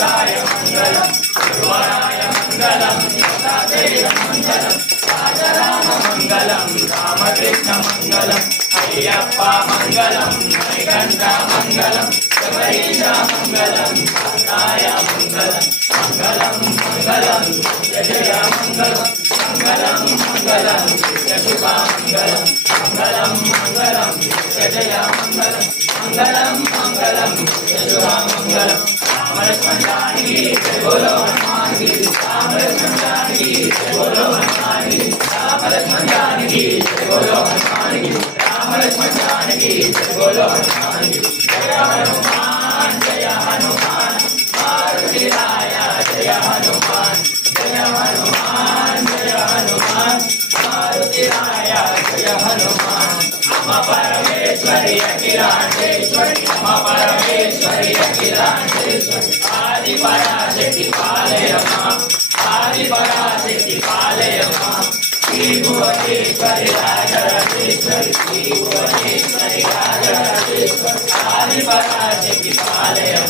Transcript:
अच्युताय मंगलम गुरुवराय मंगलम सदादेव मंगलम राजाराम मंगलम रामकृष्ण मंगलम अय्यप्पा मंगलम मणिकंठ मंगलम शबरीश मंगलम काकाय मंगलम मंगलम मंगलम जय जय मंगलम मंगलम मंगलम शुभा मंगलम मंगलम मंगलम जय जय मंगलम मंगलम मंगलम शुभा मंगलम राम लक्ष्मण जानकी जय बोलो हनुमान की राम लक्ष्मण जानकी जय बोलो हनुमान की राम लक्ष्मण जानकी जय बोलो हनुमान की राम लक्ष्मण जानकी जय बोलो हनुमान की जय हनुमान मारुति राया जय हनुमान मारुति राया जय हनुमान अम्मा परमेश्वरी अखिलांडेश्वरी अम्मा परमेश्वरी अखिलांडेश्वरी आदि पराशक्ति पालय मां आदि पराशक्ति पालय मां श्री भुवनेश्वरी राजराजेश्वरी श्री भुवनेश्वरी राजराजेश्वरी आदि पराशक्ति पालय